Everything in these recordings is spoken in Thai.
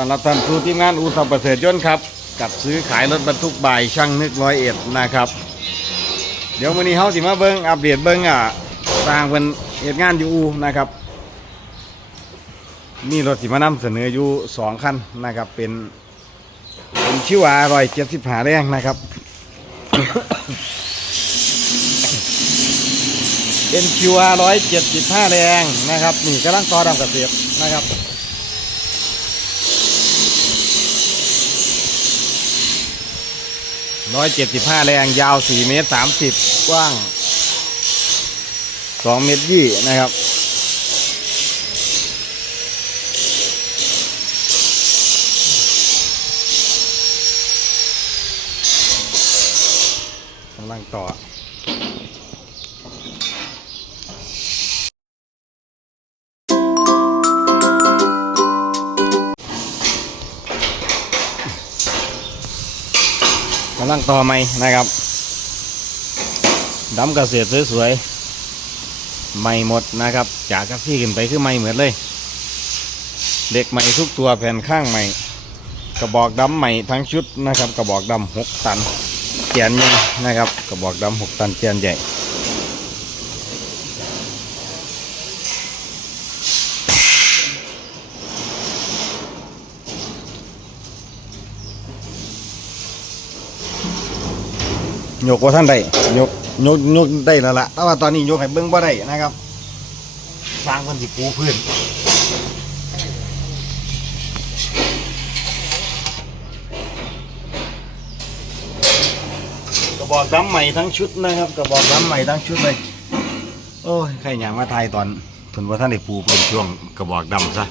ต้อนรับท่านสู่ทีมงานอู่ทองประเสริฐยนต์ครับ กับซื้อขายรถบรรทุกบ่ายช่างนึกร้อยเอ็ดนะครับ เดี๋ยววันนี้เฮาสิมาเบิ้งอัปเดตเบิ้งอะสร้างเป็นเหตุงานอยู่อูนะครับ มีรถสิมานำเสนออยู่สองคันนะครับ เป็นเป็นชิวาร้อยเจ็ดสิบหาแรงนะครับ เป็นคิวอาร้อยเจ็ดสิบห้าแรงนะครับนี่กำลังต่อดำเกษตรนะครับ ร้อยเจ็ดสิบห้าแรงยาวสี่เมตรสามสิบกว้างสองเมตรยี่นะครับ กำลังต่อำลังต่อไหมนะครับดำเซียดสวยๆไม่หมดนะครับ จากกระซี่ขึ้นไปคือไม่เหมือนเลย เด็กใหม่ทุกตัวแผ่นข้างใหม่ กระบอกดำใหม่ทั้งชุดนะครับ กระบอกดำหกตันเกียนใหญ่นะครับ กระบอกดำหกตันเกียนใหญ่ ยกว่าท่านได้ยกยกยกได้แล้วล่ะแต่ว่าตอนนี้ยกให้เบิ้งบ่ได้นะครับสร้างคนสิปูพื้นกระบอกดำใหม่ทั้งชุดนะครับกระบอกดำใหม่ทั้งชุดเลยโอ้ยใครอยากมาไทยตอนเพิ่นว่าท่านได้ปูเป็นช่วงกระบอกดำซะ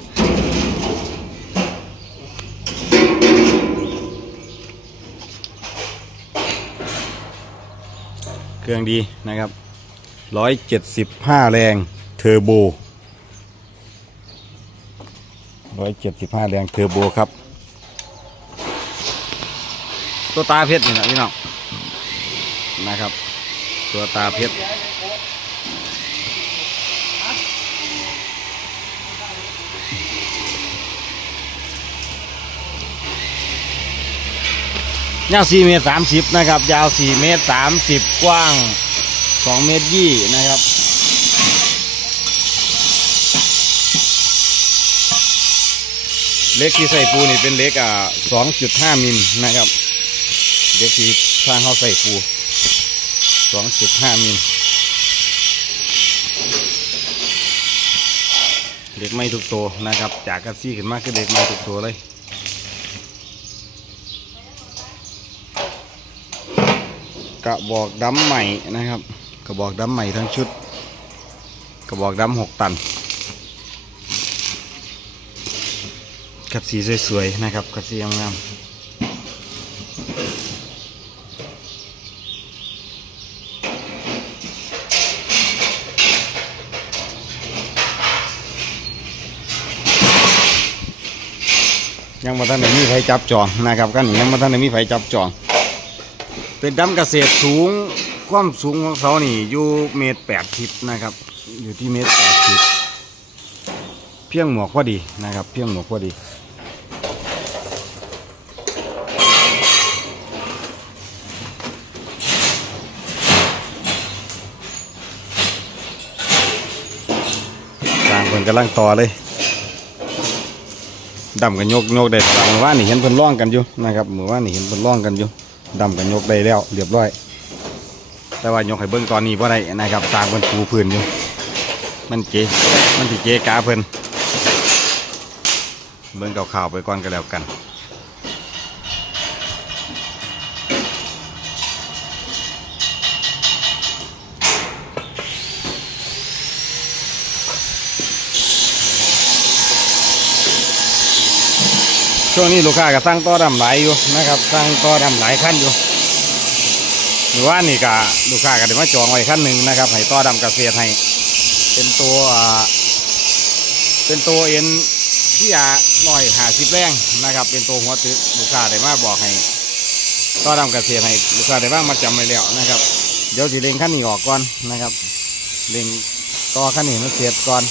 เครื่องดีนะครับร้อยเจ็ดสิบห้าแรงเทอร์โบร้อยเจ็ดสิบห้าแรงเทอร์โบครับตัวตาเพชรนี่นะพี่น้องนะครับ ตัวตาเพชร ยาว4เมตร30นะครับ ยาว 4 เมตร 30 กว้าง 2 เมตรยี่นะครับ เล็กที่ใส่ปูนี่เป็นเล็กอะ2.5 มิลนะครับเล็กที่ทางเขาใส่ปู 2.5 มิลเด็กไม่ทุกตัวนะครับ จากกระซี่ขึ้นมาคือเด็กไม่ทุกตัวเลย กระบอกดำใหม่นะครับ กระบอกดำใหม่ทั้งชุด กระบอกดำหกตันกับสีสวยๆนะครับกับสีงามๆยังมาท่านได้มีไฟจับจองนะครับกันยังมาท่านได้มีไฟจับจอง เป็นดำเกษตรสูงความสูงของเสานี่อยู่เมตรแปดสิบนะครับ อยู่ที่เมตรแปดสิบเพียงหมวกพอดีนะครับ เพียงหมวกพอดีทางคนกำลังต่อเลยดำกันยกยกได้แต่เมื่อวานี่เห็นเพิ่นร้องกันอยู่นะครับเมื่อวานี่เห็นเพิ่นร้องกันอยู่ ดำกันยกได้แล้วเรียบร้อย แต่ว่ายกให้เบิ้งตอนนี้บ่ได้นะครับตางมันปูพื้นอยู่ มันเก๋มันสิเก๋กาเพิ่นเบิ้งข่าวๆไปก่อนก็แล้วกัน ช่วงนี้ลูกค้าก็สั่งต่อดำหลายอยู่นะครับสั่งต่อดำหลายขั้นอยู่หรือว่านี่ก็ลูกค้าก็ได้มาจองไว้ขั้นหนึ่งนะครับให้ต่อดำเกษตรให้ เป็นตัวเป็นตัวเอ็นที่อาร้อยหาสิบแรงนะครับ เป็นตัวหัวตึกลูกค้าได้มาบอกให้ต่อดำเกษตรให้ลูกค้าได้มามาจำไว้แล้วนะครับ เดี๋ยวสิเล็งขั้นนี้ออกก่อนนะครับเล็งต่อขั้นนี้มันเสร็จก่อน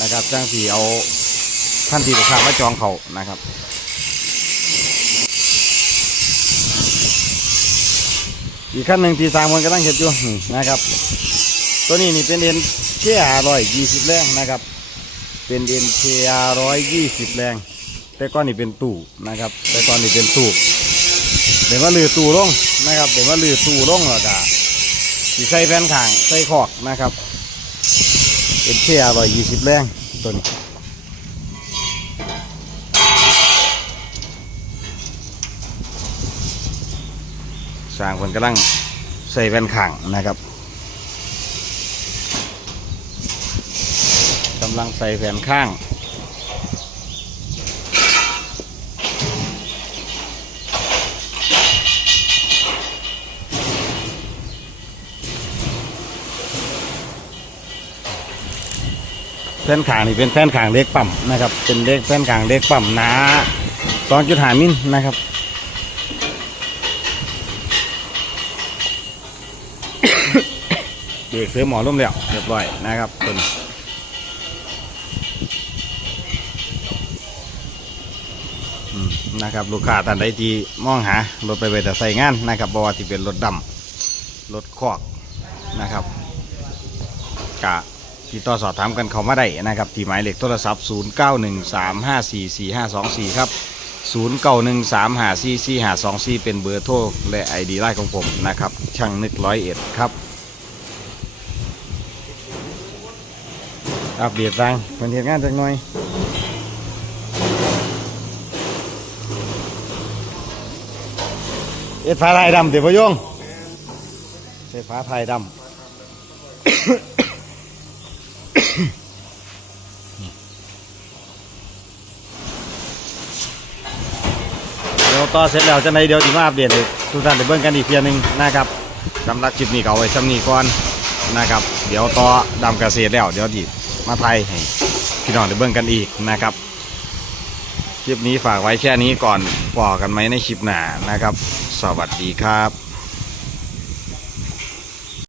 นะครับจ้างสีเอา ท่านที่ลูกค้ามาจองเขานะครับอีกขั้นหนึ่งที่สามคนกำลังเห็ดอยู่นี่นะครับ ตัวนี้นี่เป็นเอ็นเชียร้อยยี่สิบแรงนะครับ เป็นเอ็นเชียร้อยยี่สิบแรง แต่ก้อนนี่เป็นตู้นะครับ แต่ก้อนนี่เป็นตู้เดี๋ยวว่าลือตู้ลงนะครับเดี๋ยวว่าลือตู้ลงแล้วก็สีใส่แผ่นขางใส่ขอกนะครับ เอ็นเชียร้อยยี่สิบแรงตัวนี้ สร้างคนกำลังใส่แว่นข้างนะครับกำลังใส่แผ่นข้าง แผ่นขางนี่เป็นแผ่นขางเล็กปั๊มนะครับ เป็นเล็กแผ่นขางเล็กปั๊มหนา2.5มิลนะครับ เบรกเสือหมอร่มแล้วเรียบร้อยนะครับต้นนะครับลูกค้าท่านใดที่มองหารถไปไว้แต่ใส่งานนะครับบอกว่าที่เป็นรถดำรถคอกนะครับกะติดต่อสอบถามกันเขามาได้นะครับ ที่หมายเลขโทรศัพท์ 0913544524 ครับ 0913544524 เป็นเบอร์โทรและ ID ไลน์ของผมนะครับ ช่างนึกร้อยเอ็ดครับ อัปเดตรังเป็นเหตุงานจักหน่อยเอ็ดฟ้าไทยดำเดี๋ยวพยงเอ็ดฟ้าไทยดำเดี๋ยวต่อเสร็จแล้วจะในเดี๋ยวจะมาอัปเดตให้ทุกท่านได้เบิ่งกันอีกเพียงหนึ่งนะครับสำหรับคลิปนี้ก็เอาไว้ซ้ำนี้ก่อนนะครับ เดี๋ยวต่อดำเกษตรแล้วเดี๋ยวดิ มาไทยให้พี่น้องได้เบิ่งกันอีกนะครับ คลิปนี้ฝากไว้แค่นี้ก่อนพอกันไหมในคลิปหน้านะครับ สวัสดีครับ